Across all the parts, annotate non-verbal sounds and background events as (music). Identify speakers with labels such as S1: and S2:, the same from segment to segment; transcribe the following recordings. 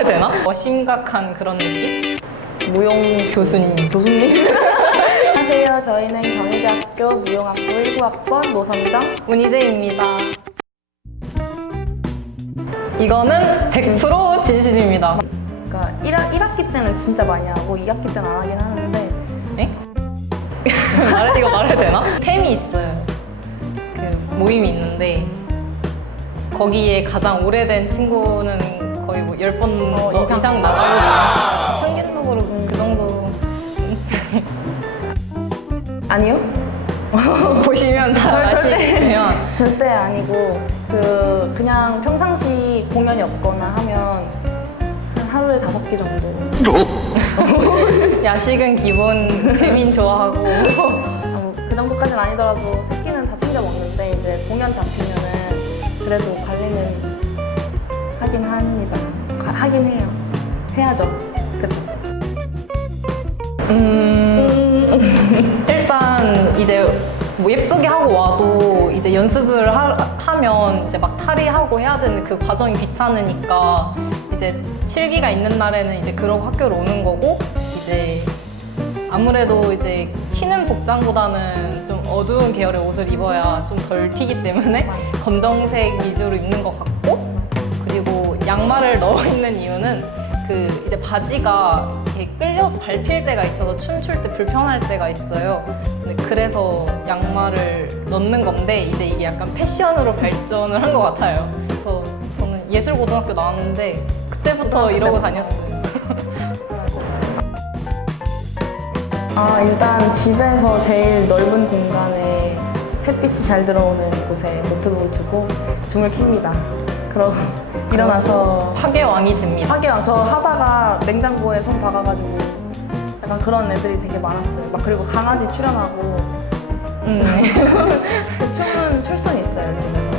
S1: 말해도 되나? 뭐 심각한 그런 느낌?
S2: 무용
S1: 교수님.
S2: 교수님. (laughs) 안녕하세요. 저희는 경희대학교 무용학부 19학번 노선정.
S1: 문희재입니다. 이거는 100% 진실입니다.
S2: 그러니까 1학, 1학기 때는 진짜 많이 하고 2학기 때는 안 하긴 하는데
S1: 에? (laughs) 말해, 이거 말해도 되나? 팸이 있어요. 그 모임이 있는데 거기에 가장 오래된 친구는 거의 뭐 10번
S2: 어,
S1: 이상,
S2: 이상.
S1: 나가고 평균적으로 그 정도 (laughs)
S2: 아니요? (laughs)
S1: 보시면 잘
S2: 절- 절대.
S1: 아시겠지만 (laughs)
S2: 절대 아니고 그 그냥 평상시 공연이 없거나 하면 한 하루에 다섯 개 정도.
S1: 야식은 기본 재민 좋아하고
S2: 아, 뭐그 정도까지는 아니더라도 세 끼는 다 챙겨 먹는데 이제 공연 잡히면은 그래도 관리는 하긴. 가- 하긴 해요. 해야죠. 그쵸?
S1: 음, 일단 이제 뭐 예쁘게 하고 와도 이제 연습을 하, 하면 이제 막 탈의하고 해야 되는 그 과정이 귀찮으니까 이제 실기가 있는 날에는 이제 그러고 학교를 오는 거고 이제 아무래도 이제 튀는 복장보다는 좀 어두운 계열의 옷을 입어야 좀 덜 튀기 때문에. 검정색 위주로 입는 것 같고 양말을 넣어 있는 이유는 그 이제 바지가 이렇게 끌려서 밟힐 때가 있어서 춤출 때 불편할 때가 있어요. 근데 그래서 양말을 넣는 건데 이제 이게 약간 패션으로 발전을 한 것 같아요. 그래서 저는 예술고등학교 나왔는데 그때부터 이러고. 다녔어요.
S2: 아, 일단 집에서 제일 넓은 공간에 햇빛이 잘 들어오는 곳에 노트북을 두고 줌을 킵니다. 그러고 일어나서
S1: 파괴왕이 됩니다.
S2: 하기랑 저 하다가 냉장고에 손 박아가지고 약간 그런 애들이 되게 많았어요. 막 그리고 강아지 출연하고
S1: 음, 네.
S2: 춤은 출선 있어요 집에서.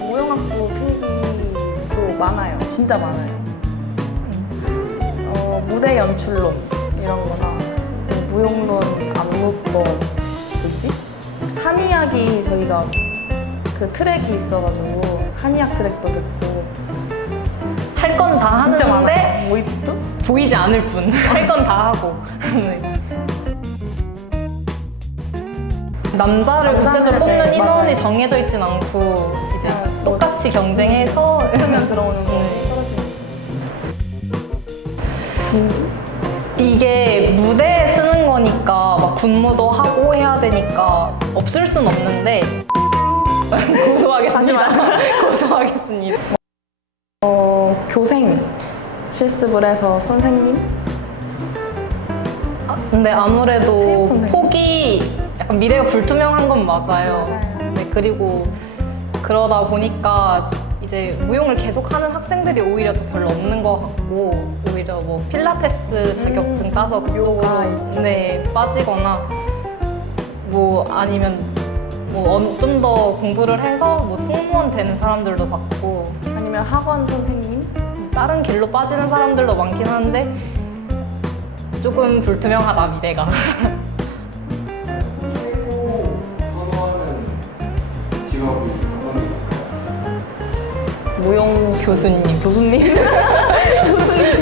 S2: 무용학부 필기도 많아요. 진짜 많아요. 어, 무대 연출론 이런 거나 뭐 무용론, 안무법 뭐지? 한의학이 저희가 그 트랙이 있어가지고 한의학 트랙도 듣고
S1: 할 건 다
S2: 진짜
S1: 하는데
S2: 많아요. 모이트도?
S1: 보이지 않을 뿐. (laughs) 할 건 다 하고. 네. 남자를
S2: 남자는
S1: 구체적으로 뽑는
S2: 네,
S1: 인원이
S2: 맞아요.
S1: 정해져 있진 않고 이제
S2: 아, 뭐
S1: 똑같이 경쟁해서
S2: 붙으면 들어오는 거
S1: 네.
S2: 떨어지는
S1: 이게 무대에 쓰는 거니까 막 군무도 하고 해야 되니까 없을 순 없는데 (laughs) 고소하겠습니다. (laughs) 고소하겠습니다.
S2: 어, 교생 실습을 해서 선생님?
S1: 아, 근데 아무래도
S2: 체육 선생님.
S1: 폭이 약간 미래가 불투명한 건 맞아요.
S2: 맞아요.
S1: 네, 그리고 그러다 보니까 이제 무용을 계속하는 학생들이 오히려 더 별로 없는 것 같고 오히려 뭐 필라테스 자격증
S2: 음,
S1: 따서 그쪽으로
S2: 요가.
S1: 네, 빠지거나 뭐 아니면 뭐좀 더 공부를 해서 뭐 승무원 되는 사람들도 봤고
S2: 아니면 학원 선생님?
S1: 다른 길로 빠지는 사람들도 많긴 한데 조금 불투명하다 미래가.
S3: 최고 선호하는 직업이 어떤 게 있을까요?
S2: 무용
S1: 교수님.
S2: 교수님? 교수님. (laughs)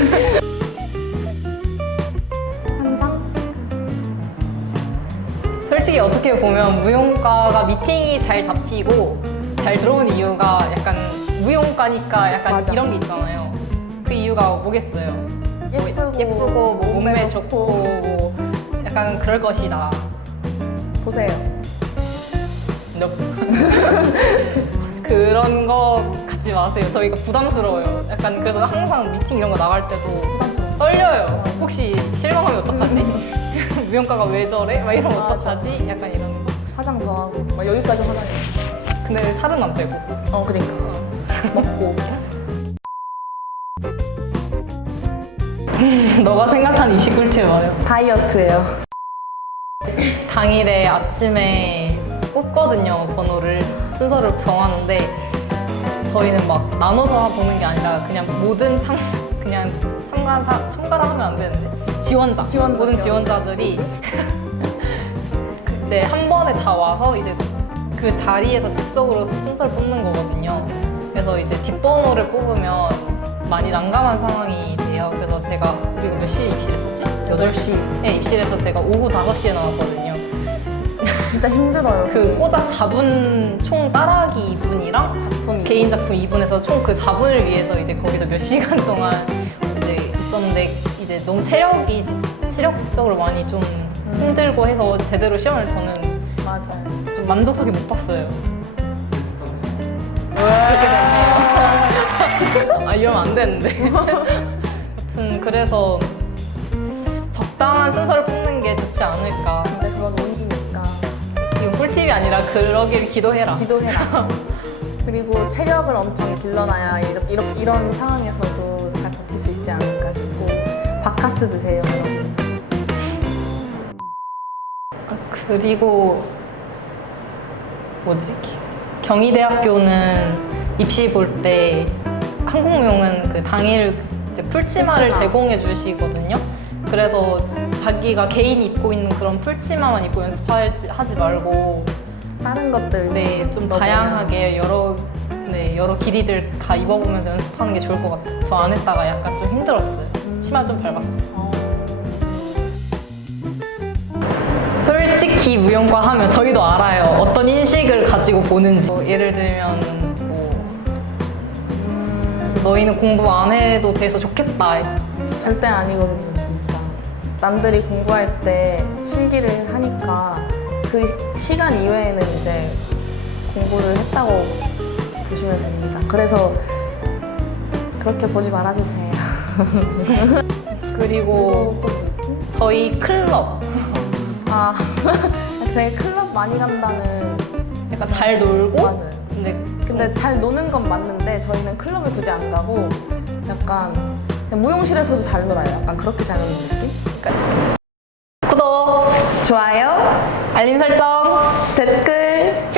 S1: 솔직히 어떻게 보면 무용과가 미팅이 잘 잡히고 잘 들어오는 이유가 약간 무용과니까 약간
S2: 맞아.
S1: 이런 게 있잖아요. 그 이유가 뭐겠어요? 뭐
S2: 예쁘고,
S1: 예쁘고 뭐 몸매 좋고 뭐 약간 그럴 것이다.
S2: 보세요.
S1: Nope. (laughs) 그런 거 갖지 마세요. 저희가 부담스러워요. 약간 그래서 항상 미팅 이런 거 나갈 때도
S2: 부담스러워.
S1: 떨려요. 혹시 실망하면 어떡하지? (laughs) 무용과가 왜 저래? 막 이러면
S2: 맞아.
S1: 어떡하지? 약간 이런 거.
S2: 화장 더 하고. 막 여기까지 화장해.
S1: 근데 살은 안 빼고.
S2: 어, 그니까. (laughs) 먹고.
S1: 너가 생각한 이식 꿀팁 뭐예요?
S2: 다이어트예요.
S1: 당일에 아침에 뽑거든요 번호를 순서를 정하는데 저희는 막 나눠서 보는 게 아니라 그냥 모든 참 그냥 참가사 참가를 하면 안 되는데 지원자
S2: 지원자,
S1: 모든
S2: 지원자.
S1: 지원자들이 (laughs) 그때 한 번에 다 와서 이제 그 자리에서 즉석으로 순서를 뽑는 거거든요. 그래서 이제 뒷번호를 뽑으면 많이 난감한 상황이 돼요. 그래서 제가 우리가 몇 시에 입실했었지? 8시에 입실해서 제가 오후 5시에 나왔거든요.
S2: 진짜 힘들어요.
S1: 그 꼬작 4분 총 따라하기 2분이랑
S2: 작품
S1: 개인 작품 2분에서 총 그 4분을 위해서 이제 거기서 몇 시간 (laughs) 동안 이제 있었는데 이제 너무 체력이 체력적으로 많이 좀 힘들고 해서 제대로 시험을 저는
S2: 맞아요.
S1: 좀 만족스럽게 못 봤어요.
S2: 그렇게 (laughs)
S1: 아 이러면 안 되는데. (laughs) 하여튼 그래서 적당한 순서를 뽑는 게 좋지 않을까. 꿀팁이 아니라 그러길 기도해라.
S2: 기도해라. (laughs) 그리고 체력을 엄청 길러놔야 이렇게, 이렇게 이런 상황에서도 잘 버틸 수 있지 않을까 싶고 바카스 드세요. 여러분.
S1: 그리고 뭐지? 경희대학교는 입시 볼 때 항공용은 그 당일 이제 풀치마를
S2: 풀치마.
S1: 제공해 주시거든요. 그래서 자기가 개인 입고 있는 그런 풀치마만 입고 연습하지 하지 말고
S2: 다른 것들
S1: 네, 좀 다양하게 여러 네, 여러 길이들 다 입어보면서 연습하는 게 좋을 것 같아요. 저 안 했다가 약간 좀 힘들었어요. 치마 좀 밟았어요.
S2: 어,
S1: 솔직히 무용과 하면 저희도 알아요. 어떤 인식을 가지고 보는지. 뭐 예를 들면 뭐
S2: 음,
S1: 너희는 공부 안 해도 돼서 좋겠다.
S2: 절대 아니거든요. 남들이 공부할 때 실기를 하니까 그 시간 이외에는 이제 공부를 했다고 보시면 됩니다. 그래서 그렇게 보지 말아주세요. (laughs)
S1: 그리고? 저희 클럽
S2: 아, 되게 (laughs) 클럽 많이 간다는
S1: 약간 잘 놀고
S2: 맞아요.
S1: 근데
S2: 근데 잘 노는 건 맞는데 저희는 클럽을 굳이 안 가고 약간 그냥 무용실에서도 잘 놀아요. 약간 그렇게 잘 노는 느낌?
S1: 구독,
S2: 좋아요,
S1: 알림 설정
S2: 댓글.